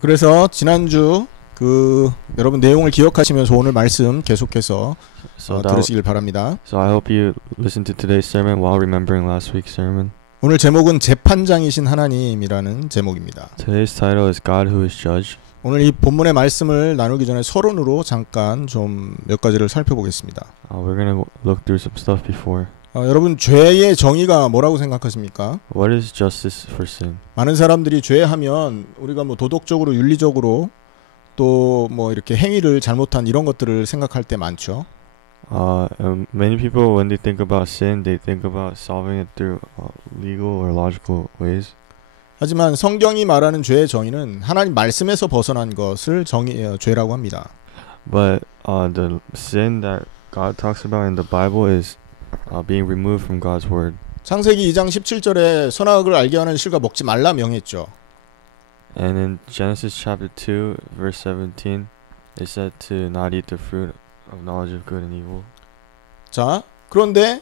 그래서 지난주 여러분 내용을 기억하시면서 오늘 말씀 계속해서 들으시길 바랍니다. So I hope you listen to today's sermon while remembering last week's sermon. 오늘 제목은 재판장이신 하나님이라는 제목입니다. Today's title is God who is judge. 오늘 이 본문의 말씀을 나누기 전에 서론으로 잠깐 좀 몇 가지를 살펴보겠습니다. We're going to look through some stuff before. 여러분 죄의 정의가 뭐라고 생각하십니까? What is justice for sin? 많은 사람들이 죄하면 우리가 뭐 도덕적으로 윤리적으로 또 뭐 이렇게 행위를 잘못한 이런 것들을 생각할 때 많죠. Many people when they think about sin, they think about solving it through legal or logical ways. 하지만 성경이 말하는 죄의 정의는 하나님 말씀에서 벗어난 것을 죄라고 합니다. But the sin that God talks about in the Bible is being removed from God's word. 창세기 2장 17절에 선악을 알게 하는 실과 먹지 말라 명했죠. And in Genesis chapter 2 verse 17 it said to not eat the fruit of knowledge of good and evil. 자, 그런데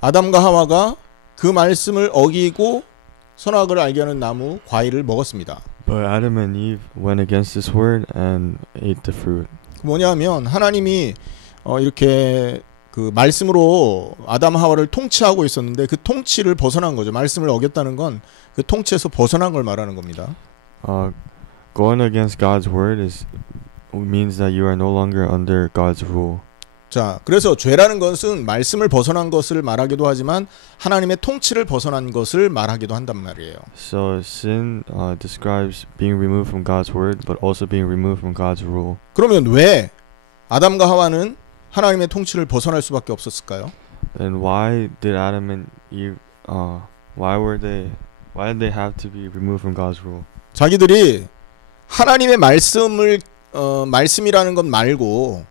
아담과 하와가 그 말씀을 어기고 선악을 알게 하는 나무 과일을 먹었습니다. But Adam and Eve went against this word and ate the fruit. 뭐냐면 하나님이 이렇게 그 말씀으로 아담 하와를 통치하고 있었는데 그 통치를 벗어난 거죠. 말씀을 어겼다는 건 그 통치에서 벗어난 걸 말하는 겁니다. Going against God's word means that you are no longer under God's rule. 자, 그래서 죄라는 것은 말씀을 벗어난 것을 말하기도 하지만 하나님의 통치를 벗어난 것을 말하기도 한단 말이에요. So sin describes being removed from God's word, but also being removed from God's rule. 그러면 왜 아담과 하와는 하나님의 통치를 벗어날 수밖에 없었을까요? Then why did Adam and Eve why did they have to be removed from God's rule? 자기들이 하나님의 말씀이라는 것 말고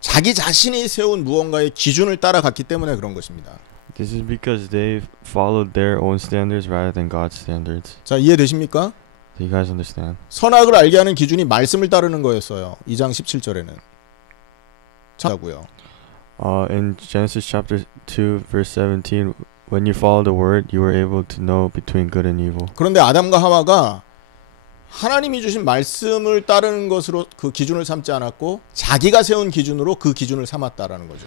자기 자신이 세운 무언가의 기준을 따라갔기 때문에 그런 것입니다. This is because they followed their own standards rather than God's standards. 자, 이해되십니까? Do you guys understand? 선악을 알게 하는 기준이 말씀을 따르는 거였어요. 2장 17절에는. 자고요. In Genesis chapter 2 verse 17, when you follow the word, you were able to know between good and evil. 그런데 아담과 하와가 하나님이 주신 말씀을 따르는 것으로 그 기준을 삼지 않았고 자기가 세운 기준으로 그 기준을 삼았다라는 거죠.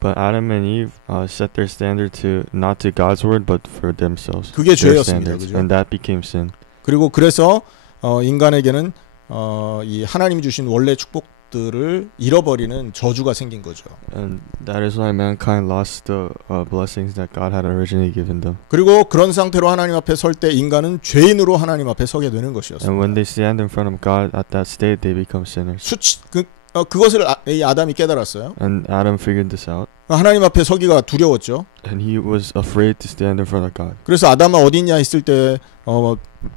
But Adam and Eve set their standard to not to God's word but for themselves. 그게 죄였습니다. 그죠? And that became sin. 그리고 그래서 인간에게는 이 하나님이 주신 원래 축복들을 잃어버리는 저주가 생긴 거죠. And that is why mankind lost the blessings that God had originally given them. 그리고 그런 상태로 하나님 앞에 설 때 인간은 죄인으로 하나님 앞에 서게 되는 것이었습니다. And when they stand in front of God at that state, they become sinners. 그것을 이 아담이 깨달았어요. And Adam figured this out. 하나님 앞에 서기가 두려웠죠. And he was afraid to stand in front of God. 그래서 아담아 어디 있냐 했을 때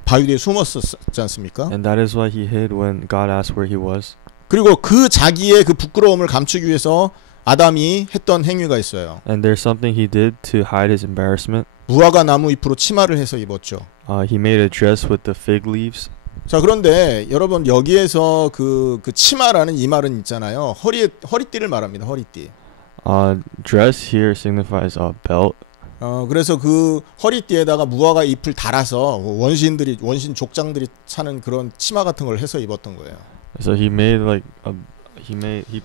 바위 뒤에 숨었었지 않습니까? And that is why he hid when God asked where he was. 그리고 그 자기의 그 부끄러움을 감추기 위해서 아담이 했던 행위가 있어요. And there's something he did to hide his embarrassment. 무화과 나무 잎으로 치마를 해서 입었죠. He made a dress with the fig leaves. 자, 그런데 여러분 여기에서 그 치마라는 이 말은 있잖아요. 허리띠를 말합니다. 허리띠. Dress here signifies a belt. 그래서 그 허리띠에다가 무화과 잎을 달아서 원신 족장들이 차는 그런 치마 같은 걸 해서 입었던 거예요. So he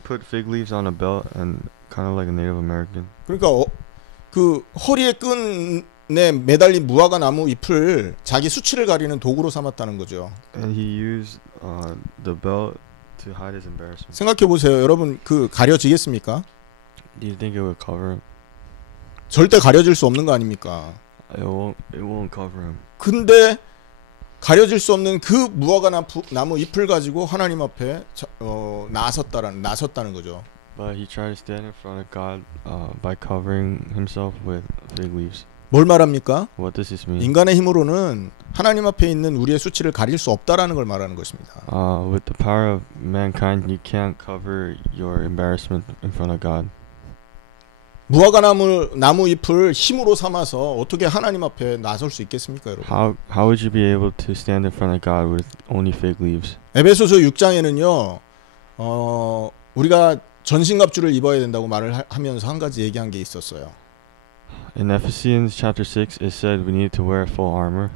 put fig leaves on a belt and kind of like a Native American. 그러니까 그 허리에 끈에 매달린 무화과 나무 잎을 자기 수치를 가리는 도구로 삼았다는 거죠. And he used the belt to hide his embarrassment. 생각해 보세요. 여러분 그 가려지겠습니까? Do you think it would cover him? 절대 가려질 수 없는 거 아닙니까? It won't cover him. 근데 가려질 수 없는 그 무화과 나무 잎을 가지고 하나님 앞에 나섰다는 거죠. But he tried to stand in front of God by covering himself with fig leaves. 뭘 말합니까? What does this mean? 인간의 힘으로는 하나님 앞에 있는 우리의 수치를 가릴 수 없다라는 걸 말하는 것입니다. With the power of mankind, you can't cover your embarrassment in front of God. 무화과 나무 잎을 힘으로 삼아서 어떻게 하나님 앞에 나설 수 있겠습니까, 여러분? How would you be able to stand in front of God with only fig leaves? 에베소서 6장에는요. 우리가 전신갑주를 입어야 된다고 말을 하면서 한 가지 얘기한 게 있었어요. In Ephesians chapter 6 it said we need to wear full armor.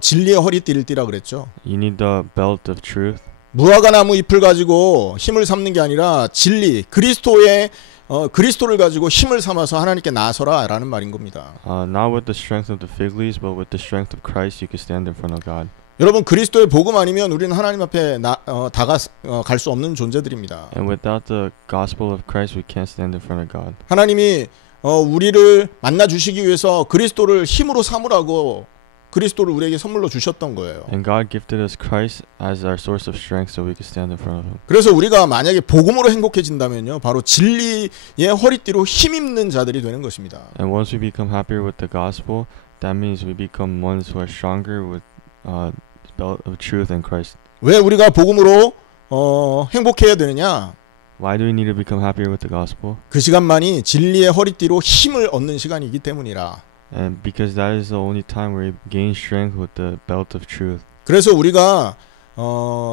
진리의 허리띠를 띠라 그랬죠. You need the belt of truth. 무화과 나무 잎을 가지고 힘을 삼는 게 아니라 진리, 그리스도를 가지고 힘을 삼아서 하나님께 나서라라는 말인 겁니다. Not with the strength of the fig leaves, but with the strength of Christ, you can stand in front of God. 여러분 그리스도의 복음 아니면 우리는 하나님 앞에 갈 수 없는 존재들입니다. And without the gospel of Christ, we can't stand in front of God. 하나님이 우리를 만나 주시기 위해서 그리스도를 힘으로 삼으라고 그리스도를 우리에게 선물로 주셨던 거예요. And God gifted us Christ as our source of strength, so we could stand in front of Him. 그래서 우리가 만약에 복음으로 행복해진다면요, 바로 진리의 허리띠로 힘입는 자들이 되는 것입니다. And once we become happier with the gospel, that means we become ones who are stronger with the belt of truth in Christ. 왜 우리가 복음으로 행복해야 되느냐? Why do we need to become happier with the gospel? 그 시간만이 진리의 허리띠로 힘을 얻는 시간이기 때문이라. And because that is the only time where we gain strength with the belt of truth. 그래서 우리가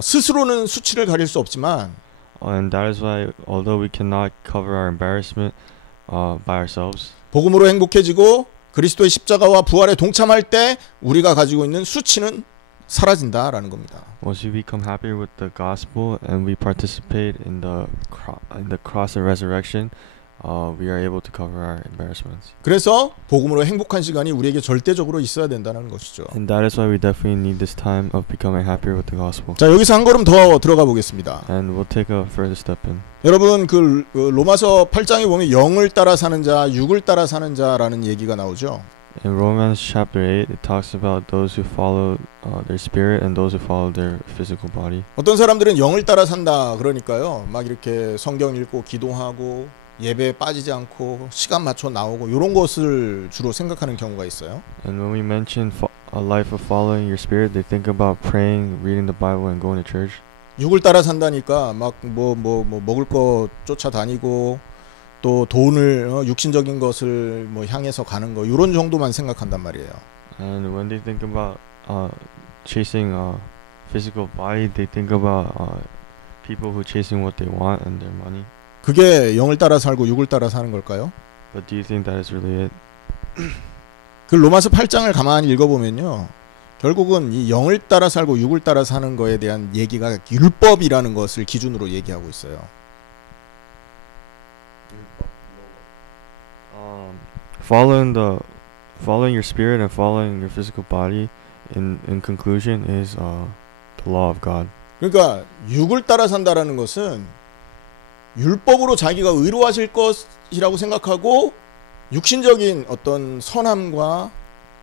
스스로는 수치를 가릴 수 없지만 And that is why, although we cannot cover our embarrassment by ourselves, 복음으로 행복해지고 그리스도의 십자가와 부활에 동참할 때 우리가 가지고 있는 수치는 사라진다라는 겁니다. once we become happier with the gospel and we participate in the cross and resurrection, we are able to cover our embarrassments. 그래서 복음으로 행복한 시간이 우리에게 절대적으로 있어야 된다는 것이죠. And that is why we definitely need this time of becoming happier with the gospel. 자, 여기서 한 걸음 더 들어가 보겠습니다. And we'll take a further step in. 여러분 그 로마서 8장에 보면 영을 따라 사는 자, 육을 따라 사는 자라는 얘기가 나오죠. In Romans chapter 8, it talks about those who follow their spirit and those who follow their physical body. 어떤 사람들은 영을 따라 산다 그러니까요, 막 이렇게 성경 읽고 기도하고 예배에 빠지지 않고 시간 맞춰 나오고 이런 것을 주로 생각하는 경우가 있어요. And when we mention a life of following your spirit, they think about praying, reading the Bible, and going to church. 육을 따라 산다니까 막 뭐 먹을 거 쫓아다니고 또 돈을 육신적인 것을 뭐 향해서 가는 거 이런 정도만 생각한단 말이에요. And when they think about chasing physical body, they think about people who chasing what they want and their money. 그게 영을 따라 살고 육을 따라 사는 걸까요? But do you think that is really it? 그 로마서 8장을 가만히 읽어보면요, 결국은 이 영을 따라 살고 육을 따라 사는 거에 대한 얘기가 율법이라는 것을 기준으로 얘기하고 있어요. Following your spirit and following your physical body, in conclusion, is the law of God. 그러니까 육을 따라 산다라는 것은 율법으로 자기가 의로하실 것이라고 생각하고 육신적인 어떤 선함과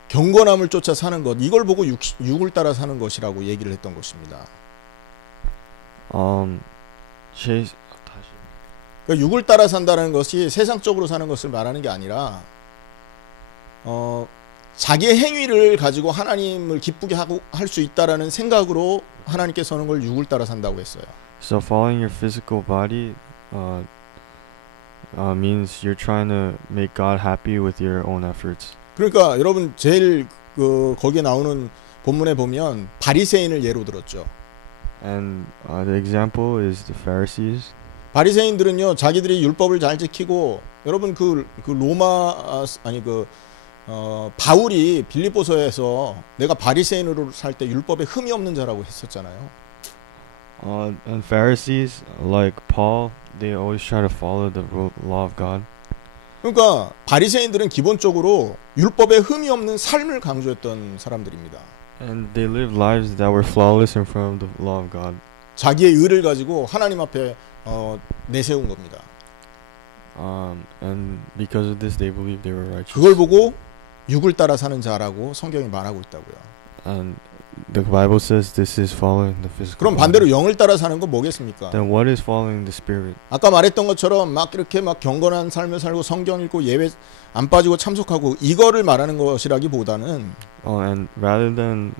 경건함을 쫓아 사는 것, 이걸 보고 육을 따라 사는 것이라고 얘기를 했던 것입니다. 그러니까 육을 따라 산다는 것이 세상적으로 사는 것을 말하는 게 아니라 자기의 행위를 가지고 하나님을 기쁘게 하고 할 수 있다라는 생각으로 하나님께서는 걸 육을 따라 산다고 했어요. So following your physical body means you're trying to make God happy with your own efforts. 그러니까 여러분 제일 거기에 나오는 본문에 보면 바리새인을 예로 들었죠. And the example is the Pharisees. 바리새인들은요, 자기들이 율법을 잘 지키고, 여러분 그 로마 바울이 빌립보서에서 내가 바리새인으로 살 때 율법에 흠이 없는 자라고 했었잖아요. And Pharisees, like Paul, they always try to follow the law of God. 그러니까 바리새인들은 기본적으로 율법에 흠이 없는 삶을 강조했던 사람들입니다. And they lived lives that were flawless in front of the law of God. 자기의 의를 가지고 하나님 앞에 내세운 겁니다. And because of this, they believed they were righteous. 그걸 보고 육을 따라 사는 자라고 성경이 말하고 있다고요. And the Bible says this is following the physical. 그럼 반대로 영을 따라 사는 건 뭐겠습니까? Then what is following the spirit? 아까 말했던 것처럼 막 이렇게 막 경건한 삶을 살고 성경 읽고 예배 안 빠지고 참석하고 이거를 말하는 것이라기보다는 And rather than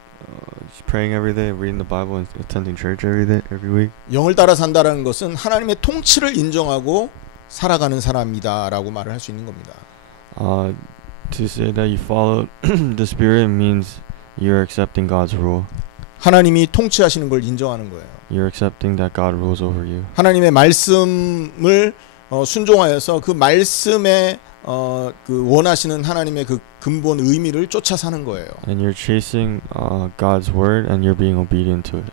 praying every day, reading the Bible, and attending church every week. 영을 따라 산다라는 것은 하나님의 통치를 인정하고 살아가는 사람이다라고 말을 할 수 있는 겁니다. To say that you follow the spirit means you're accepting God's rule. 하나님이 통치하시는 걸 인정하는 거예요. You're accepting that God rules over you. 하나님의 말씀을 순종하여서 그 말씀에 그 원하시는 하나님의 그 근본 의미를 쫓아 사는 거예요. And you're chasing God's word and you're being obedient to it.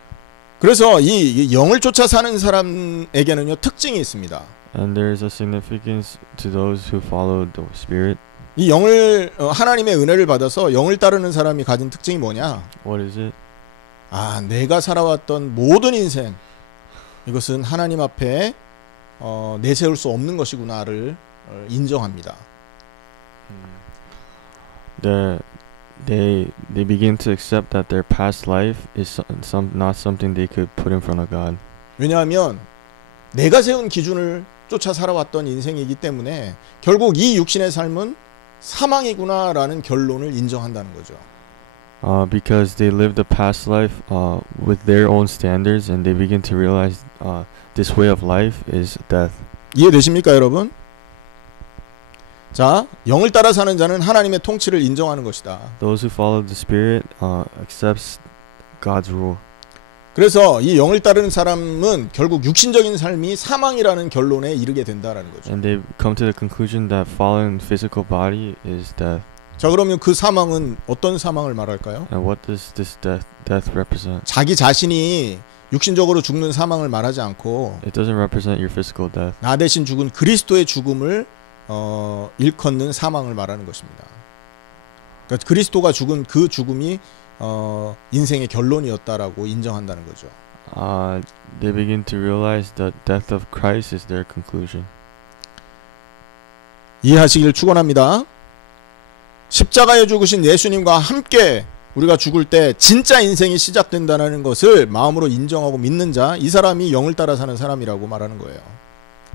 그래서 이 영을 쫓아 사는 사람에게는요 특징이 있습니다. And there is a significance to those who follow the Spirit. 이 영을 하나님의 은혜를 받아서 영을 따르는 사람이 가진 특징이 뭐냐? What is it? 아, 내가 살아왔던 모든 인생 이것은 하나님 앞에 내세울 수 없는 것이구나를 인정합니다. They begin to accept that their past life is not something they could put in front of God. 왜냐하면 내가 세운 기준을 쫓아 살아왔던 인생이기 때문에 결국 이 육신의 삶은 사망이구나라는 결론을 인정한다는 거죠. Because they lived the past life with their own standards, and they begin to realize this way of life is death. 이해되십니까, 여러분? 자, 영을 따라 사는 자는 하나님의 통치를 인정하는 것이다. Those who follow the Spirit accepts God's rule. 그래서 이 영을 따르는 사람은 결국 육신적인 삶이 사망이라는 결론에 이르게 된다라는 거죠. And they come to the conclusion that following physical body is death. 자, 그러면 그 사망은 어떤 사망을 말할까요? And what does this death represent? 자기 자신이 육신적으로 죽는 사망을 말하지 않고 It doesn't represent your physical death. 나 대신 죽은 그리스도의 죽음을 일컫는 사망을 말하는 것입니다. 그러니까 그리스도가 죽은 그 죽음이 인생의 결론이었다라고 인정한다는 거죠. They begin to realize that death of Christ is their conclusion. 이해하시길 축원합니다. 십자가에 죽으신 예수님과 함께 우리가 죽을 때 진짜 인생이 시작된다는 것을 마음으로 인정하고 믿는 자, 이 사람이 영을 따라 사는 사람이라고 말하는 거예요.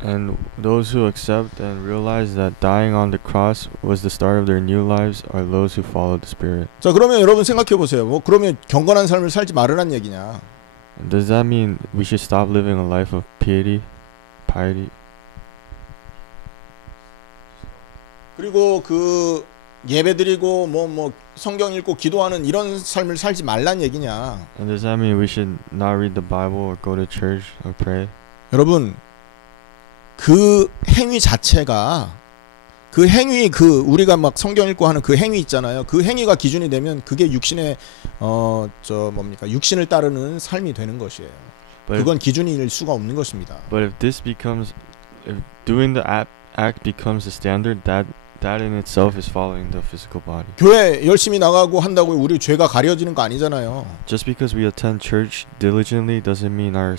And those who accept and realize that dying on the cross was the start of their new lives are those who follow the Spirit. 자, 그러면 여러분 생각해 보세요. 뭐 그러면 경건한 삶을 살지 말으란 얘기냐? Does that mean we should stop living a life of piety? 그리고 그 예배드리고 뭐 성경 읽고 기도하는 이런 삶을 살지 말란 얘기냐? And does that mean we should not read the Bible or go to church or pray? 여러분, 그 행위 자체가 그 행위 그 우리가 막 성경 읽고 하는 그 행위 있잖아요. 그 행위가 기준이 되면 그게 육신의 육신을 따르는 삶이 되는 것이에요. 그건 기준일 수가 없는 것입니다. But if doing the act becomes a standard, that in itself is following the physical body. 교회 열심히 나가고 한다고 우리 죄가 가려지는 거 아니잖아요. Just because we attend church diligently doesn't mean our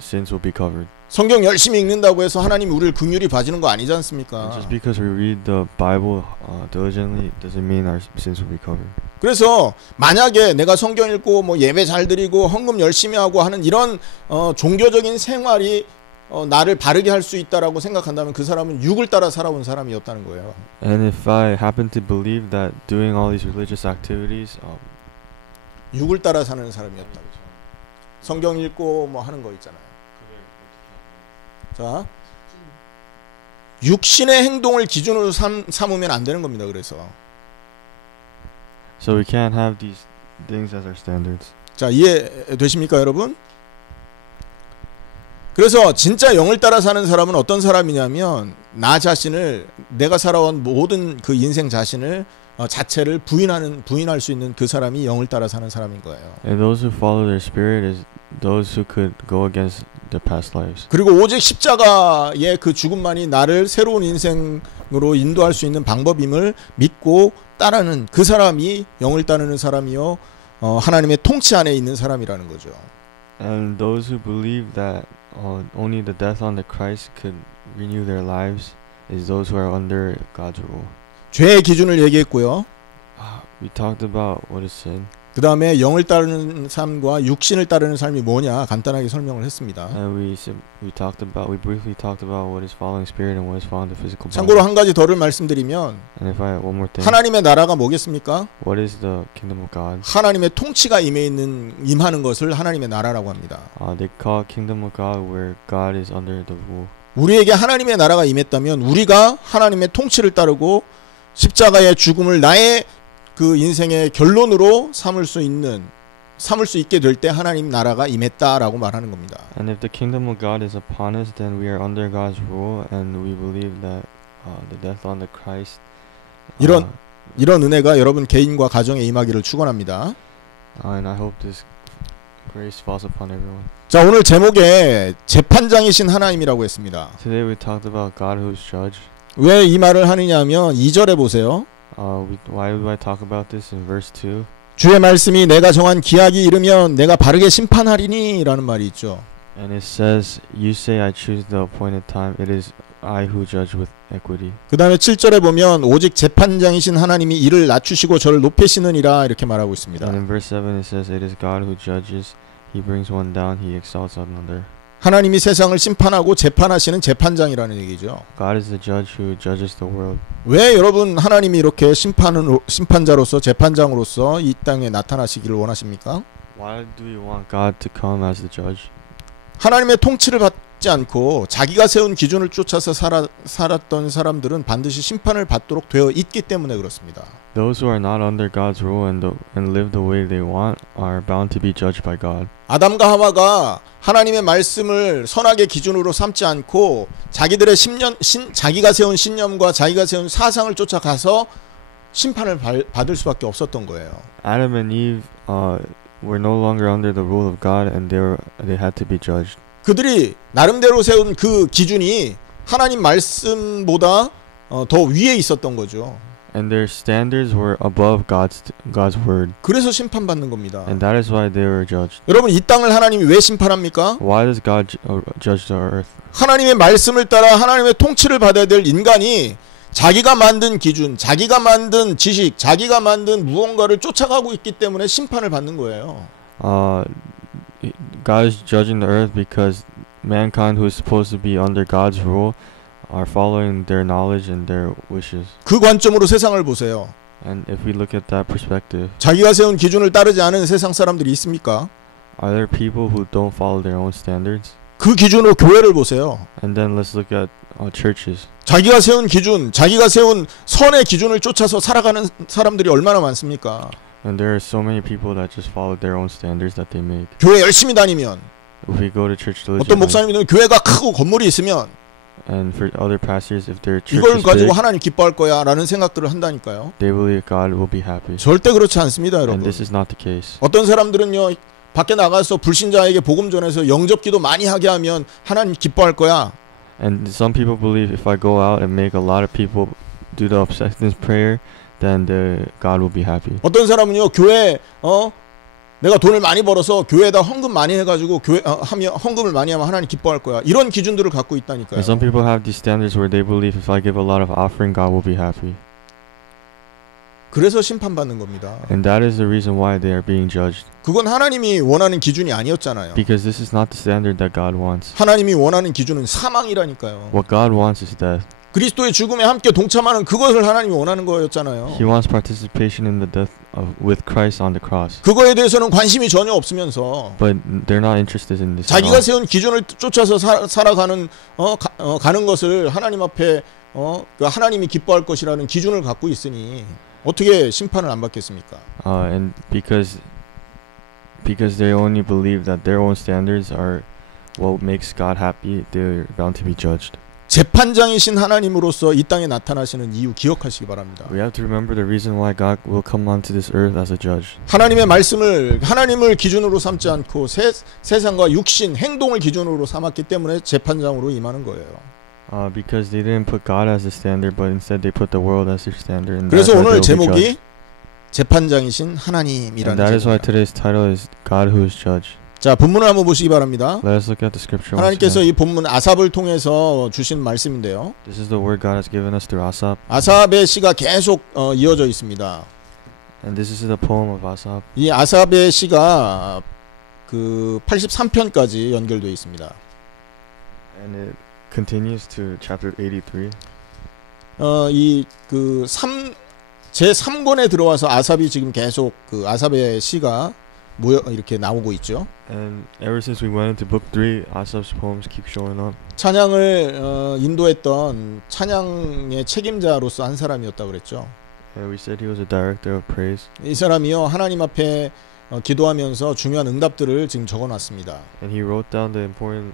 sins will be covered. 성경 열심히 읽는다고 해서 하나님이 우리를 긍휼히 봐주는 거 아니지 않습니까? Just because we read the Bible diligently doesn't mean our sins will be covered. 그래서 만약에 내가 성경 읽고 뭐 예배 잘 드리고 헌금 열심히 하고 하는 이런 종교적인 생활이 나를 바르게 할 수 있다라고 생각한다면 그 사람은 육을 따라 살아온 사람이었다는 거예요. And if I happen to believe that doing all these religious activities 육을 따라 사는 사람이었다. 성경 읽고 뭐 하는 거 있잖아요. 자, 육신의 행동을 기준으로 삼으면 안 되는 겁니다. 그래서 So we can't have these things as our standards. 자, 이해되십니까, 여러분? 그래서 진짜 영을 따라 사는 사람은 어떤 사람이냐면 나 자신을 내가 살아온 모든 그 인생 자신을 자체를 부인할 수 있는 그 사람이 영을 따라 사는 사람인 거예요. And those who follow their spirit is those who could go against their past lives. 그리고 오직 십자가의 그 죽음만이 나를 새로운 인생으로 인도할 수 있는 방법임을 믿고 따르는 그 사람이 영을 따르는 사람이요 하나님의 통치 안에 있는 사람이라는 거죠. And those who believe that only the death on the Christ could renew their lives is those who are under God's rule. 죄의 기준을 얘기했고요. We talked about what is sin. 그 다음에 영을 따르는 삶과 육신을 따르는 삶이 뭐냐 간단하게 설명을 했습니다. And we briefly talked about what is following spirit and what is following the physical body. 참고로 한 가지 더를 말씀드리면 And if I one more thing. 하나님의 나라가 뭐겠습니까? What is the kingdom of God? 하나님의 통치가 임하는 것을 하나님의 나라라고 합니다. They call kingdom of God where God is under the rule. 우리에게 하나님의 나라가 임했다면 우리가 하나님의 통치를 따르고 십자가의 죽음을 나의 그 인생의 결론으로 삼을 수 있게 될 때 하나님 나라가 임했다라고 말하는 겁니다. And if the kingdom of God is upon us, then we are under God's rule, and we believe that the death on the Christ. 이런 은혜가 여러분 개인과 가정에 임하기를 축원합니다. And I hope this grace falls upon everyone. 자, 오늘 제목에 재판장이신 하나님이라고 했습니다. Today we talked about God who's judge. 왜 이 말을 하느냐면 2절에 보세요. Why do I talk about this in verse 2? 주의 말씀이 내가 정한 기약이 이르면 내가 바르게 심판하리니 라는 말이 있죠. And it says, you say I choose the appointed time. It is I who judge with equity. 그 다음에 7절에 보면 오직 재판장이신 하나님이 이를 낮추시고 저를 높이시느니라 이렇게 말하고 있습니다. And in verse 7 it says, it is God who judges. He brings one down. He exalts another. 하나님이 세상을 심판하고 재판하시는 재판장이라는 얘기죠. God is the judge who judges the world. 왜 여러분 하나님이 이렇게 심판자로서 재판장으로서 이 땅에 나타나시기를 원하십니까? Why do we want God to come as the judge? 하나님의 통치를 받지 않고 자기가 세운 기준을 쫓아서 살았던 사람들은 반드시 심판을 받도록 되어 있기 때문에 그렇습니다. Those who are not under God's rule and live the way they want are bound to be judged by God. 아담과 하와가 하나님의 말씀을 선악의 기준으로 삼지 않고 자기들의 자기가 세운 신념과 자기가 세운 사상을 쫓아가서 심판을 받을 수밖에 없었던 거예요. Adam and Eve were no longer under the rule of God, and they had to be judged. 그들이 나름대로 세운 그 기준이 하나님 말씀보다 더 위에 있었던 거죠. And their standards were above God's word. 그래서 심판받는 겁니다. And that is why they were judged. 여러분 이 땅을 하나님이 왜 심판합니까? Why does God judge the earth? 하나님의 말씀을 따라 하나님의 통치를 받아야 될 인간이 자기가 만든 기준, 자기가 만든 지식, 자기가 만든 무언가를 쫓아가고 있기 때문에 심판을 받는 거예요. God is judging the earth because mankind who is supposed to be under God's rule are following their knowledge and their wishes. 그 관점으로 세상을 보세요. And if we look at that perspective, 자기가 세운 기준을 따르지 않은 세상 사람들이 있습니까? are there people who don't follow their own standards? 그 기준으로 교회를 보세요. And then let's look at churches. 자기가 세운 기준, 자기가 세운 선의 기준을 쫓아서 살아가는 사람들이 얼마나 많습니까? And there are so many people that just follow their own standards that they make. 교회 열심히 다니면 If we go to church 어떤 diligently, 목사님들은 교회가 크고 건물이 있으면 and for other pastors, if their church 이걸 is 가지고 big, 하나님 기뻐할 거야 라는 생각들을 한다니까요. they believe God will be happy. 절대 그렇지 않습니다, And 여러분. this is not the case. 어떤 사람들은요, 밖에 나가서 불신자에게 복음 전해서 영접기도 많이 하게 하면 하나님 기뻐할 거야. And some people believe if I go out and make a lot of people do the acceptance prayer, then God will be happy. 어떤 사람은요, 교회 내가 돈을 많이 벌어서 교회에다 헌금 많이 해가지고 하면 헌금을 많이 하면 하나님 기뻐할 거야. 이런 기준들을 갖고 있다니까요. And some people have these standards where they believe if I give a lot of offering, God will be happy. 그래서 심판받는 겁니다. And that is the reason why they are being judged. 그건 하나님이 원하는 기준이 아니었잖아요. Because this is not the standard that God wants. 하나님이 원하는 기준은 사망이라니까요. What God wants is death. 그리스도의 죽음에 함께 동참하는 그것을 하나님이 원하는 거였잖아요. He wants participation in the death with Christ on the cross. 그거에 대해서는 관심이 전혀 없으면서 But they're not interested in this. 자기가 세운 기준을 쫓아서 살아가는 가는 것을 하나님 앞에 그 하나님이 기뻐할 것이라는 기준을 갖고 있으니 어떻게 심판을 안 받겠습니까? And because they only believe that their own standards are what makes God happy, they're bound to be judged. 재판장이신 하나님으로서 이 땅에 나타나시는 이유 기억하시기 바랍니다. We have to remember the reason why God will come onto this earth as a judge. 하나님의 말씀을 하나님을 기준으로 삼지 않고 세상과 육신, 행동을 기준으로 삼았기 때문에 재판장으로 임하는 거예요. Because they didn't put God as a standard, but instead they put the world as their standard. And 그래서 that's why 오늘 they will be 제목이 재판장이신 하나님이라는 And that is why 제목입니다. today's title is God who is judge. 자, 본문을 한번 보시기 바랍니다. Let us look at the scripture once 하나님께서 again. 이 본문 아삽을 통해서 주신 말씀인데요. This is the word God has given us through Asaph. 아삽의 시가 계속 이어져 있습니다. And this is the poem of Asaph. 이 아삽의 시가 그 83편까지 연결되어 있습니다. And it continues to chapter 83. 이그 제 3권에 들어와서 아삽이 지금 계속 그 아삽의 시가 이렇게 나오고 있죠. And ever since we went into book 3, Asaph's poems keep showing up. 찬양을 인도했던 찬양의 책임자로서 한 사람이었다 그랬죠. And we said he was a director of praise. 이 사람이요 하나님 앞에 기도하면서 중요한 응답들을 지금 적어놨습니다. And he wrote down the important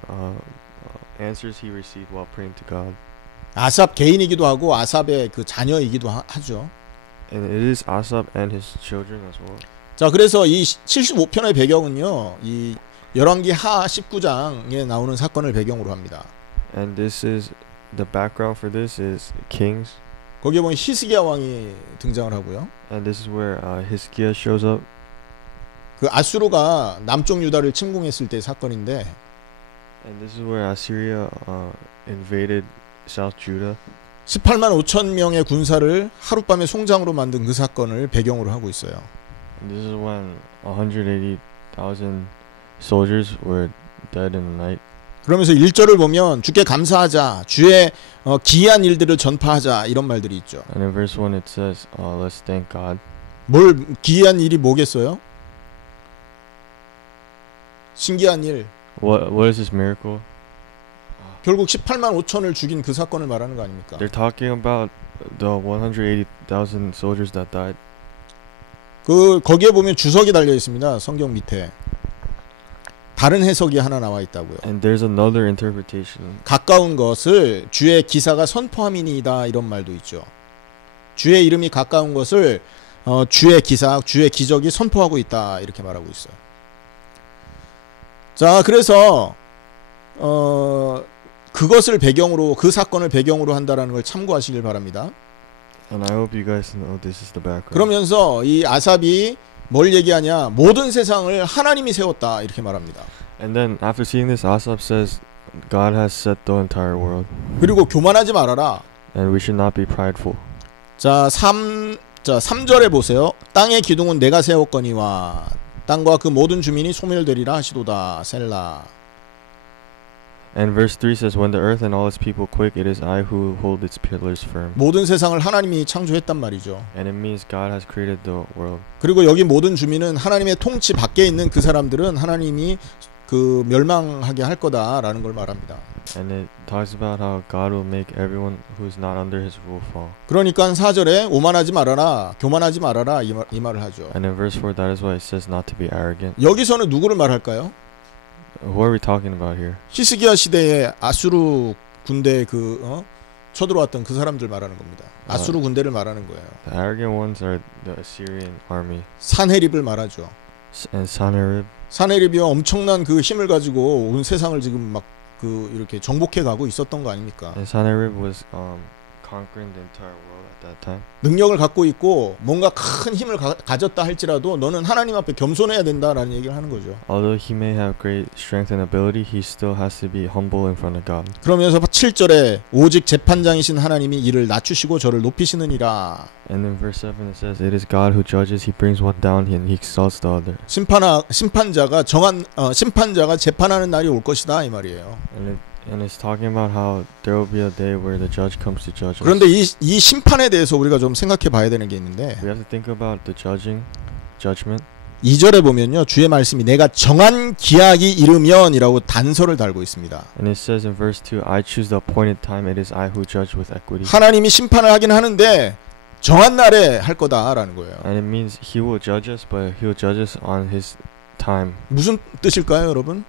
answers he received while praying to God. 아삽 개인이기도 하고 아삽의 그 자녀이기도 하죠. And it is Asaph and his children as well. 자, 그래서 이 75편의 배경은요, 이 열왕기 하 19장에 나오는 사건을 배경으로 합니다. And this is the background for this is Kings. 거기에 보면 히스기야 왕이 등장을 하고요. And this is where Hezekiah shows up. 그 아수르가 남쪽 유다를 침공했을 때 사건인데, And this is where Assyria invaded South Judah. 18만 5천 명의 군사를 하룻밤에 송장으로 만든 그 사건을 배경으로 하고 있어요. And this is when 180,000 soldiers were dead in the night. 그러면서 1절을 보면 주께 감사하자, 주의 기이한 일들을 전파하자 이런 말들이 있죠. And in verse 1 it says, let's thank God. 뭘 기이한 일이 뭐겠어요? 신기한 일. What is this miracle? 결국 18만 5천을 죽인 그 사건을 말하는 거 아닙니까? They're talking about the 180,000 soldiers that died. 그 거기에 보면 주석이 달려 있습니다. 성경 밑에. 다른 해석이 하나 나와 있다고요. And there's another interpretation. 가까운 것을 주의 기사가 선포함이니이다 이런 말도 있죠. 주의 이름이 가까운 것을 주의 기사, 주의 기적이 선포하고 있다 이렇게 말하고 있어요. 자, 그래서 그것을 배경으로, 그 사건을 배경으로 한다라는 걸 참고하시길 바랍니다. And I hope you guys know this is the background. 그러면서 이 아삽이 뭘 얘기하냐? 모든 세상을 하나님이 세웠다 이렇게 말합니다. And then after seeing this, Asaph says, God has set the entire world. 그리고 교만하지 말아라. And we should not be prideful. 자, 3절에 보세요. 땅의 기둥은 내가 세웠거니와 땅과 그 모든 주민이 소멸되리라 하시도다. 셀라. And verse 3 says, When the earth and all its people quake, it is I who hold its pillars firm. 모든 세상을 하나님이 창조했단 말이죠. And it means God has created the world. 그리고 여기 모든 주민은 하나님의 통치 밖에 있는 그 사람들은 하나님이 그 멸망하게 할 거다라는 걸 말합니다. And it talks about how God will make everyone who's not under his rule fall. 그러니까 4절에 오만하지 말아라, 교만하지 말아라 이 말을 하죠. And in verse 4, that is why it says not to be arrogant. 여기서는 누구를 말할까요? Who are we talking about here? 히스기야 시대에 아수르 군대 쳐들어왔던 그 사람들 말하는 겁니다. 아수르 군대를 말하는 거예요. The arrogant ones are the Assyrian army. 산헤립을 말하죠. And Sanherib. 산헤립이 엄청난 그 힘을 가지고 온 세상을 지금 막 그 이렇게 정복해 가고 있었던 거 아닙니까? And Sanherib was conquering the entire world at that time. 능력을 갖고 있고 뭔가 큰 힘을 가졌다 할지라도 너는 하나님 앞에 겸손해야 된다라는 얘기를 하는 거죠. Although he may have great strength and ability, he still has to be humble in front of God. 그러면서 7절에 오직 재판장이신 하나님이 이를 낮추시고 저를 높이시느니라. And in verse 7 it says, It is God who judges, he brings one down and he exalts the other. 심판자가 재판하는 날이 올 것이다 이 말이에요. And it's talking about how there will be a day where the judge comes to judge us. 그런데 이 심판에 대해서 우리가 좀 생각해 봐야 되는 게 있는데 We have to think about the judgment. 2절에 보면요. 주의 말씀이 내가 정한 기약이 이르면이라고 단서를 달고 있습니다. And it says in verse 2, I choose the appointed time, it is I who judge with equity. 하나님이 심판을 하긴 하는데 정한 날에 할 거다라는 거예요. And it means he will judge us, but he will judge us on his time. 무슨 뜻일까요, 여러분?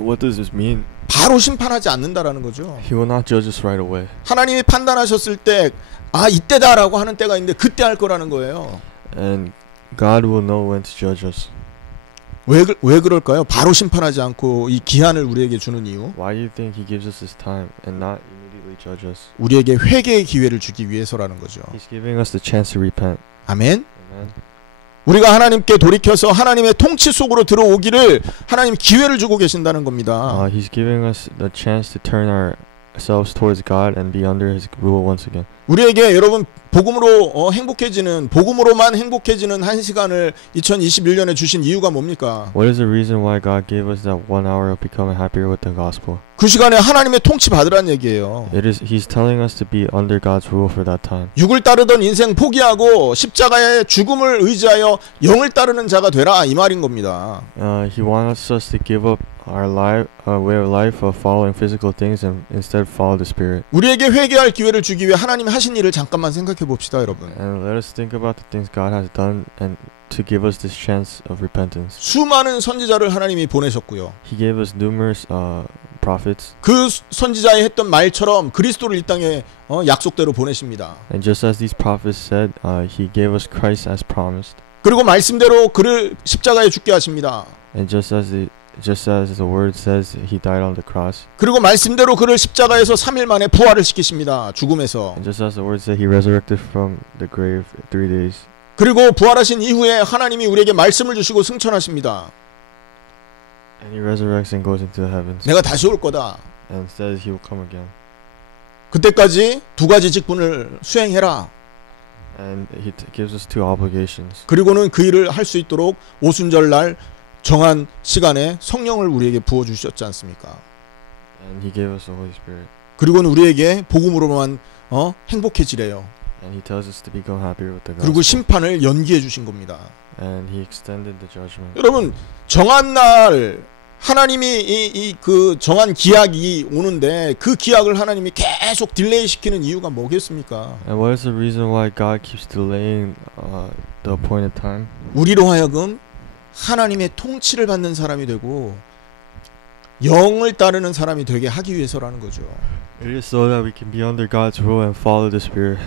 What does this mean? 바로 심판하지 않는다라는 거죠. He will not judge us right away. 하나님이 판단하셨을 때 이때다라고 하는 때가 있는데 그때 할 거라는 거예요. And God will know when to judge us. 왜 그럴까요? 바로 심판하지 않고 이 기한을 우리에게 주는 이유. Why do you think he gives us this time and not immediately judge us? 우리에게 회개의 기회를 주기 위해서라는 거죠. He's giving us the chance to repent. 아멘. Amen. 우리가 하나님께 돌이켜서 하나님의 통치 속으로 들어오기를 하나님 기회를 주고 계신다는 겁니다. He's giving us the chance to turn ourselves towards God and be under his rule once again. 우리에게 여러분 복음으로 복음으로만 행복해지는 한 시간을 2021년에 주신 이유가 뭡니까? What is the reason why God gave us that 1 hour of becoming happier with the gospel? 그 시간에 하나님의 통치 받으라는 얘기예요. He's telling us to be under God's rule for that time. 육을 따르던 인생 포기하고 십자가의 죽음을 의지하여 영을 따르는 자가 되라 이 말인 겁니다. He wants us to give up our way of life of following physical things and instead follow the Spirit. 우리에게 회개할 기회를 주기 위해 하나님이 하신 일을 잠깐만 생각해 봅시다, 여러분. And let us think about the things God has done and to give us this chance of repentance. 수많은 선지자를 하나님이 보내셨고요. He gave us numerous prophets. 그 선지자의 했던 말처럼 그리스도를 이 땅에 약속대로 보내십니다. And just as these prophets said, he gave us Christ as promised. 그리고 말씀대로 그를 십자가에 죽게 하십니다. And just as the word says, he died on the cross. 그리고 말씀대로 그를 십자가에서 3일 만에 부활을 시키십니다. 죽음에서. And just as the word said, he resurrected from the grave 3 days. 그리고 부활하신 이후에 하나님이 우리에게 말씀을 주시고 승천하십니다. And he resurrects and goes into the heavens. 내가 다시 올 거다. And says he will come again. 그때까지 두 가지 직분을 수행해라. And he gives us 2 obligations. 그리고는 그 일을 할 수 있도록 오순절날 정한 시간에 성령을 우리에게 부어주셨지 않습니까? And he gave us the Holy Spirit. 그리고는 우리에게 복음으로만 행복해지래요. And he tells us to become happier with the gospel. 그리고 심판을 연기해 주신 겁니다. And he extended the judgment. 여러분, 정한 날 하나님이 그 정한 기약이 오는데 그 기약을 하나님이 계속 딜레이 시키는 이유가 뭐겠습니까? And what is the reason why God keeps delaying the appointed time? 우리로 하여금 하나님의 통치를 받는 사람이 되고 영을 따르는 사람이 되게 하기 위해서라는 거죠. It is so that we can be under God's rule and follow the Spirit.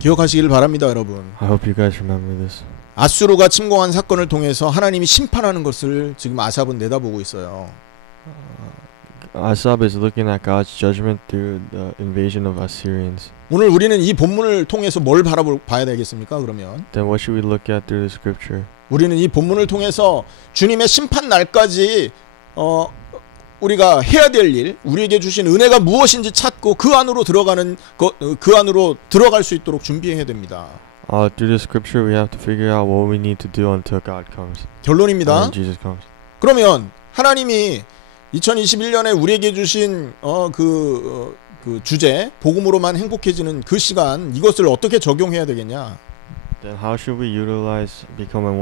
기억하시길 바랍니다, 여러분. I hope you guys remember this. 아수르가 침공한 사건을 통해서 하나님이 심판하는 것을 지금 아삽은 내다보고 있어요. Asab is looking at God's judgment through the invasion of Assyrians. 오늘 우리는 이 본문을 통해서 뭘 봐야 되겠습니까? 그러면 Then what should we look at through the scripture? 우리는 이 본문을 통해서 주님의 심판 날까지 우리가 해야 될 일, 우리에게 주신 은혜가 무엇인지 찾고 그 안으로 그 안으로 들어갈 수 있도록 준비해야 됩니다. Through the scripture, we have to figure out what we need to do until God comes. 결론입니다. When Jesus comes. 그러면 하나님이 2021년에 우리에게 주신 그 주제, 복음으로만 행복해지는 그 시간, 이것을 어떻게 적용해야 되겠냐? Then how should we utilize becoming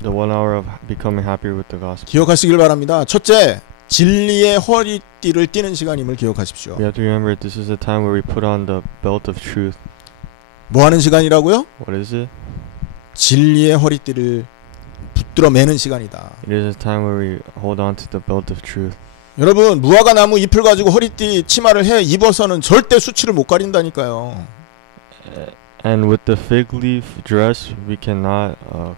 the 1 hour of becoming happier with the gospel? 기억하시길 바랍니다. 첫째, 진리의 허리띠를 띠는 시간임을 기억하십시오. We have to remember this is the time where we put on the belt of truth. 뭐 하는 시간이라고요? What is it? 진리의 허리띠를 붙들어 매는 시간이다. It is a time where we hold on to the belt of truth. 여러분, 무화과 나무 잎을 가지고 허리띠 치마를 입어서는 절대 수치를 못 가린다니까요. And with the fig leaf dress, we cannot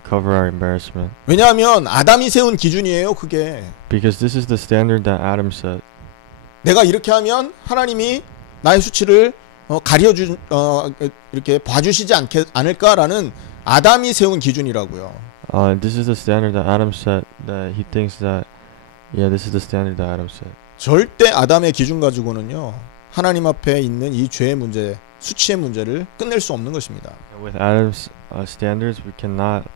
cover our embarrassment. 왜냐하면 아담이 세운 기준이에요, 그게. Because this is the standard that Adam set. 내가 이렇게 하면 하나님이 나의 수치를 이렇게 봐주시지 않을까라는 아담이 세운 기준이라고요. This is the standard that Adam set. That he thinks that, yeah, this is the standard that Adam set. 절대 아담의 기준 가지고는요, 하나님 앞에 있는 이 죄의 문제, 수치의 문제를 끝낼 수 없는 것입니다. With Adam's standards, we cannot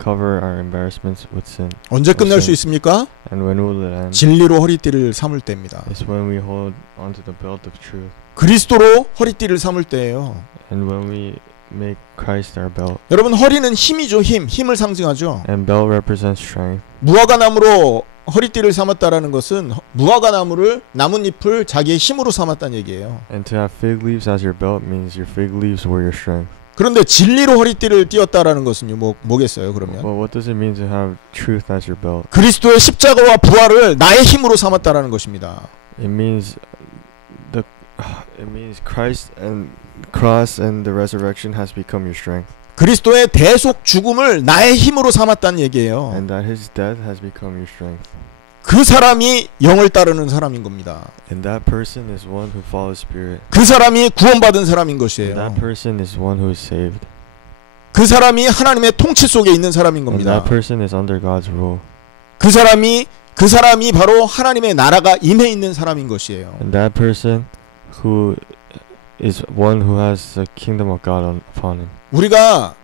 cover our embarrassments with sin. 언제 끝낼 수 있습니까? And when will it end? 진리로 허리띠를 삼을 때입니다. It's when we hold onto the belt of truth. 그리스도로 허리띠를 삼을 때예요. And when we make Christ our belt. 여러분, 허리는 힘이죠. 힘을 상징하죠. And belt represents strength. 무화과 나무로 허리띠를 삼았다라는 것은 무화과 나뭇잎을 자기의 힘으로 삼았다는 얘기예요. And to have fig leaves as your belt means your fig leaves were your strength. 그런데 진리로 허리띠를 띄었다라는 것은요, 뭐겠어요, 그러면? Well, what does it mean to have truth as your belt? 그리스도의 십자가와 부활을 나의 힘으로 삼았다라는 것입니다. It means Christ and cross and the resurrection has become your strength. 그리스도의 대속 죽음을 나의 힘으로 삼았다는 얘기예요. And that his death has become your strength. 그 사람이 영을 따르는 사람인 겁니다. And that person is one who follows Spirit. 그 사람이 구원받은 사람인 And 것이에요. that person is one who is saved. 그 사람이 하나님의 통치 속에 있는 사람인 And 겁니다. that person is under God's rule. 그 사람이 바로 하나님의 나라가 임해 있는 사람인 것이에요. And that person who is one who has the kingdom of God upon him. 우리가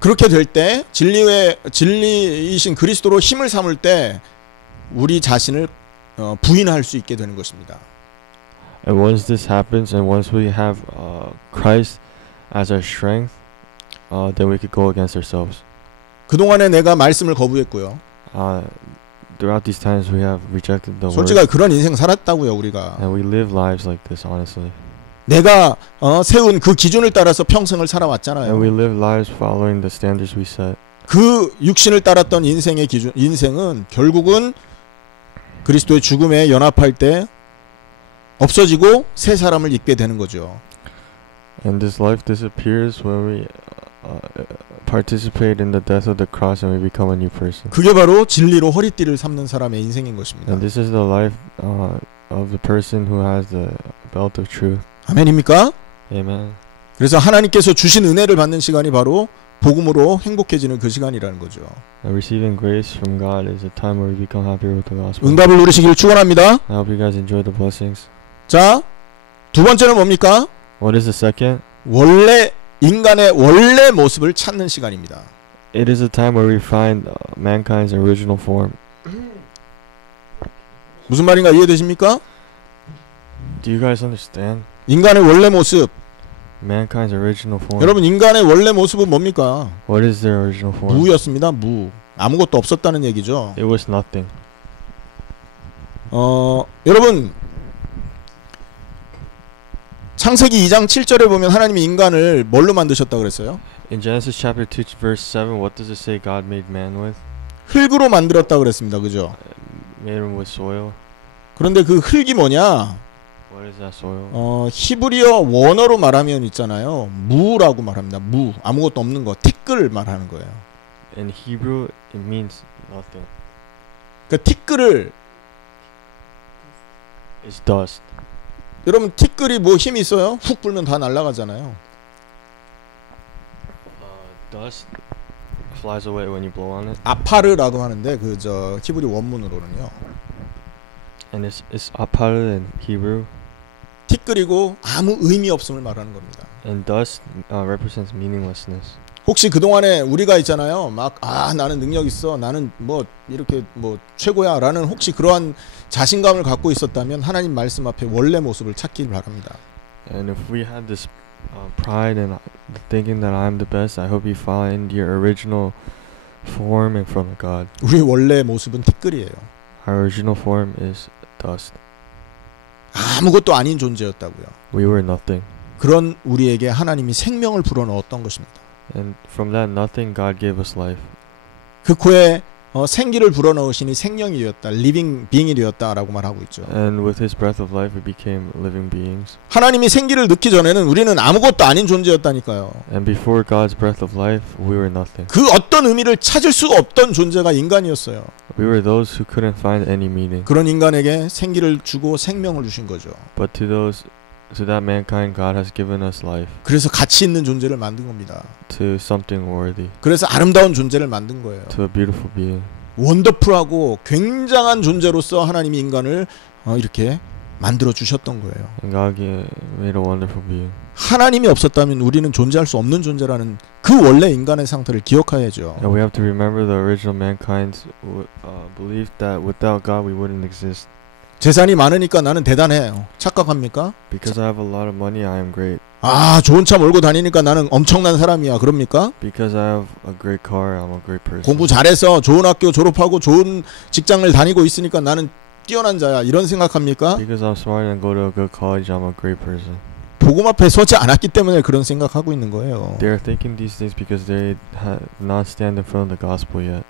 그렇게 될 때, 진리이신 그리스도로 힘을 삼을 때 우리 자신을 부인할 수 있게 되는 것입니다. And once this happens, and once we have Christ as our strength, then we could go against ourselves. 그동안에 내가 말씀을 거부했고요. Throughout these times, we have rejected the word. 솔직히 그런 인생 살았다고요, 우리가. And we live lives like this, honestly. 내가 세운 그 기준을 따라서 평생을 And we 살아왔잖아요. live lives following the standards we set. 그 육신을 따랐던 인생은 결국은 그리스도의 죽음에 연합할 때 없어지고 새 사람을 입게 되는 거죠. And this life disappears when we participate in the death of the cross and we become a new person. 그게 바로 진리로 허리띠를 삼는 사람의 인생인 것입니다. And this is the life of the person who has the belt of truth. 아멘입니까? Amen. 그래서 하나님께서 주신 은혜를 받는 시간이 바로 복음으로 행복해지는 그 시간이라는 거죠. And receiving grace from God is a time where we become happier with the gospel. 응답을 누리시길 축원합니다. I hope you guys enjoy the blessings. 자, 두 번째는 뭡니까? What is the second? 인간의 원래 모습을 찾는 시간입니다. It is a time where we find mankind's original form. 무슨 말인가 이해되십니까? Do you guys understand? 인간의 원래 모습. Mankind's original form. 여러분, 인간의 원래 모습은 뭡니까? What is their original form? 무였습니다. 무. 아무것도 없었다는 얘기죠. It was nothing. 여러분, 창세기 2장 7절에 보면 하나님이 인간을 뭘로 만드셨다고 그랬어요? In Genesis chapter 2 verse 7, what does it say God made man with? 흙으로 만들었다고 그랬습니다. 그죠? Made him with soil. 그런데 그 흙이 뭐냐? What is that soil? 히브리어 원어로 말하면 있잖아요. 무라고 말합니다. 무. 아무것도 없는 거. 티끌 말하는 거예요. In Hebrew, it means nothing. 그 티끌을 It's dust. 여러분, 티끌이 뭐 힘이 있어요? 훅 불면 다 날아가잖아요. Dust flies away when you blow on it. 아파르라고 하는데 그 저 히브리 원문으로는요. And it's apar in Hebrew. 티끌이고 아무 의미 없음을 말하는 겁니다. And dust represents meaninglessness. 혹시 그동안에 우리가 있잖아요. 막 나는 능력 있어. 나는 뭐 이렇게 뭐 최고야라는 혹시 그러한 자신감을 갖고 있었다면 하나님 말씀 앞에 원래 모습을 찾길 바랍니다. And if we had this pride and thinking that I'm the best, I hope you find your original form in front of God. 우리 원래 모습은 티끌이에요. Our original form is dust. 아무것도 아닌 존재였다고요. We were nothing. 그런 우리에게 하나님이 생명을 불어넣었던 것입니다. And from that nothing, God gave us life. 그 코에 생기를 불어넣으시니 생명이 되었다. living being이 되었다라고 말하고 있죠. And with His breath of life, we became living beings. 하나님이 생기를 넣기 전에는 우리는 아무것도 아닌 존재였다니까요. And before God's breath of life, we were nothing. 그 어떤 의미를 찾을 수 없던 존재가 인간이었어요. We were those who couldn't find any meaning. 그런 인간에게 생기를 주고 생명을 주신 거죠. But to that mankind, God has given us life. 그래서 가치 있는 존재를 만든 겁니다. To something worthy. 그래서 아름다운 존재를 만든 거예요. To a beautiful being. 원더풀하고 굉장한 존재로서 하나님이 인간을 이렇게 만들어 주셨던 거예요. And God made a wonderful being. 하나님이 없었다면 우리는 존재할 수 없는 존재라는 그 원래 인간의 상태를 기억해야죠. And we have to remember the original mankind's belief that without God we wouldn't exist. 재산이 많으니까 나는 대단해요. 착각합니까? Because I have a lot of money, I am great. 좋은 차 몰고 다니니까 나는 엄청난 사람이야. 그럽니까? Because I have a great car, I'm a great person. 공부 잘해서 좋은 학교 졸업하고 좋은 직장을 다니고 있으니까 나는 뛰어난 자야. 이런 생각합니까? Because I'm smart and go to a good college, I'm a great person. 복음 앞에 서지 않았기 때문에 그런 생각하고 있는 거예요. They're thinking these things because they have not stand in front of the gospel yet.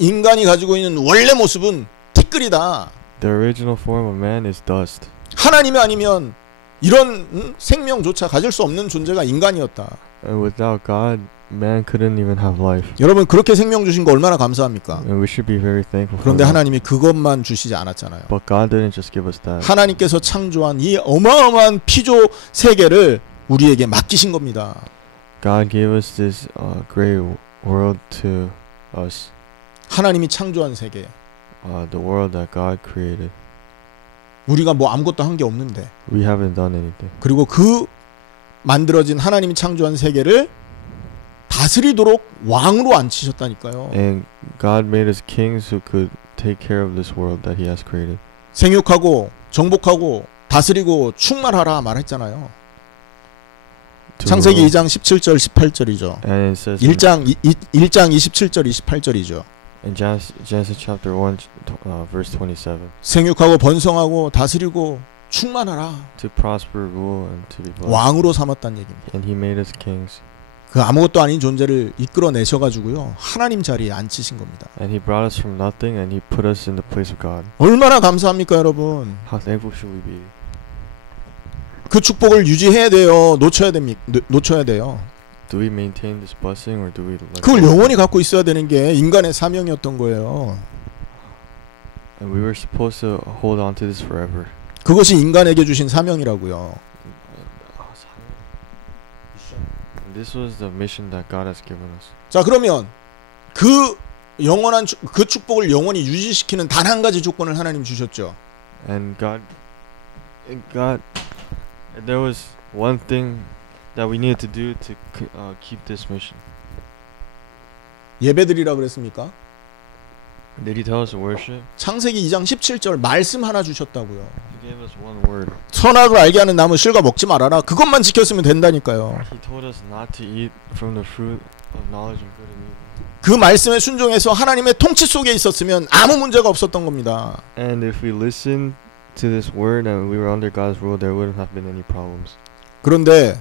인간이 가지고 있는 원래 모습은 티끌이다. The original form of man is dust. 하나님이 아니면 이런 생명조차 가질 수 없는 존재가 인간이었다. And without God, man couldn't even have life. 여러분, 그렇게 생명 주신 거 얼마나 감사합니까? And we should be very thankful for 그런데 that. 하나님이 그것만 주시지 않았잖아요. But God didn't just give us that. 하나님께서 창조한 이 어마어마한 피조 세계를 우리에게 맡기신 겁니다. God gave us this great world to us. 하나님이 창조한 세계. The world that God created. 우리가 뭐 아무것도 한 게 없는데. We haven't done anything. 그리고 그 만들어진 하나님이 창조한 세계를 다스리도록 왕으로 앉히셨다니까요. And God made us kings who could take care of this world that He has created. 생육하고 정복하고 다스리고 충만하라 말했잖아요. 창세기 2장 17절 18절이죠. And it says 1장 27절 28절이죠. in Genesis chapter 1 verse 27. 생육하고 번성하고 다스리고 충만하라. To prosper, rule, and to be blessed. 왕으로 삼았다는 얘기입니다. And He made us kings. 그 아무것도 아닌 존재를 이끌어내셔가지고요 하나님 자리에 앉히신 겁니다. And He brought us from nothing and He put us in the place of God. 얼마나 감사합니까 여러분. How thankful should we be? 그 축복을 유지해야 돼요. 놓쳐야 돼요. Do we maintain this blessing or do we let 그걸 go? 영원히 갖고 있어야 되는 게 인간의 사명이었던 거예요. And we were supposed to hold on to this forever. 그것이 인간에게 주신 사명이라고요. This was the mission that God has given us. 자 그러면 그 영원한 그 축복을 영원히 유지시키는 단 한 가지 조건을 하나님 주셨죠. And God, there was one thing that we needed to do to keep this mission. 예배드리라 그랬습니까? Did He tell us to worship? 창세기 2장 17절 말씀 하나 주셨다고요. He gave us one word. 선악을 알게 하는 나무 실과 먹지 말아라. 그것만 지켰으면 된다니까요. He told us not to eat from the fruit of knowledge of good and evil. 그 말씀에 순종해서 하나님의 통치 속에 있었으면 아무 문제가 없었던 겁니다. And if we listened to this word and we were under God's rule, there wouldn't have been any problems. 그런데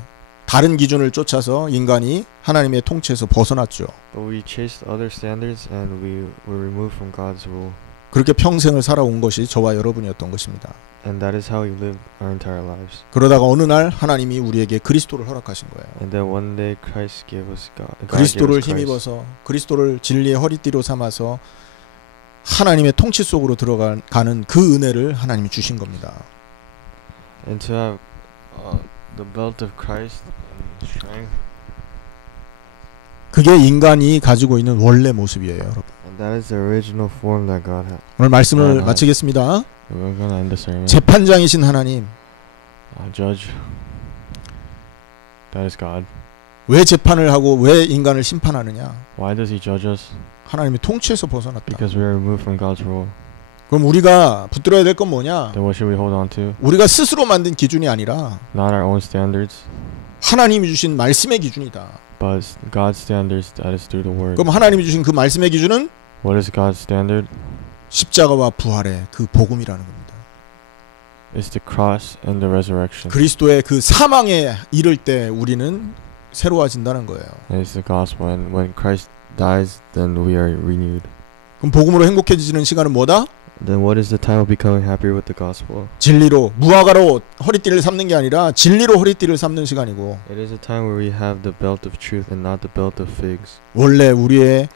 다른 기준을 쫓아서 인간이 하나님의 통치에서 벗어났죠. But we chased other standards and we were removed from God's rule. 그렇게 평생을 살아온 것이 저와 여러분이었던 것입니다. And that is how we lived our entire lives. 그러다가 어느 날 하나님이 우리에게 그리스도를 허락하신 거예요. And then one day Christ gave us God. 그리스도를 힘입어서 그리스도를 진리의 허리띠로 삼아서 하나님의 통치 속으로 들어가는 그 은혜를 하나님이 주신 겁니다. And to have the belt of Christ and strength. 그게 인간이 가지고 있는 원래 모습이에요, 여러분. And that is the original form that God had. 오늘 말씀을 마치겠습니다. We're gonna end the sermon. 재판장이신 하나님. Judge. That is God. 왜 재판을 하고 왜 인간을 심판하느냐? Why does He judge us? 하나님의 통치에서 벗어났다. Because we are removed from God's rule. 그럼 우리가 붙들어야 될 건 뭐냐? Then what should we hold on to? 우리가 스스로 만든 기준이 아니라 Not our own standards, 하나님이 주신 말씀의 기준이다. but God's standards that is through the Word. 그럼 하나님이 주신 그 말씀의 기준은 What is God's standard? 십자가와 부활의 그 복음이라는 겁니다. It's the cross and the resurrection. 그리스도의 그 사망에 이를 때 우리는 새로워진다는 거예요. And it's the gospel. And when Christ dies, then we are renewed. 그럼 복음으로 행복해지는 시간은 뭐다? Then what is the time of becoming happier with the gospel? 진리로 무화과로 허리띠를 삼는 게 아니라 진리로 허리띠를 삼는 시간이고 It is a time where we have the belt of truth and not the belt of figs. 원래 우리의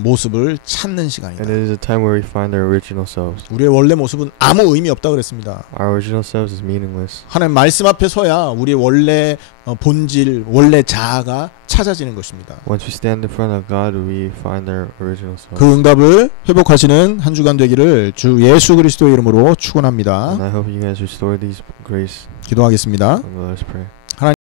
모습을 찾는 시간이다. And it is a time where we find our original selves. 우리의 원래 모습은 아무 의미 없다 그랬습니다. Our original selves is meaningless. 하나님 말씀 앞에 서야 우리의 원래 본질, 원래 자아가 찾아지는 것입니다. Once we stand in front of God, we find our original self. 그 응답을 회복하시는 한 주간 되기를 주 예수 그리스도의 이름으로 축원합니다. And I hope you guys restore these grace. 기도하겠습니다. Let us pray.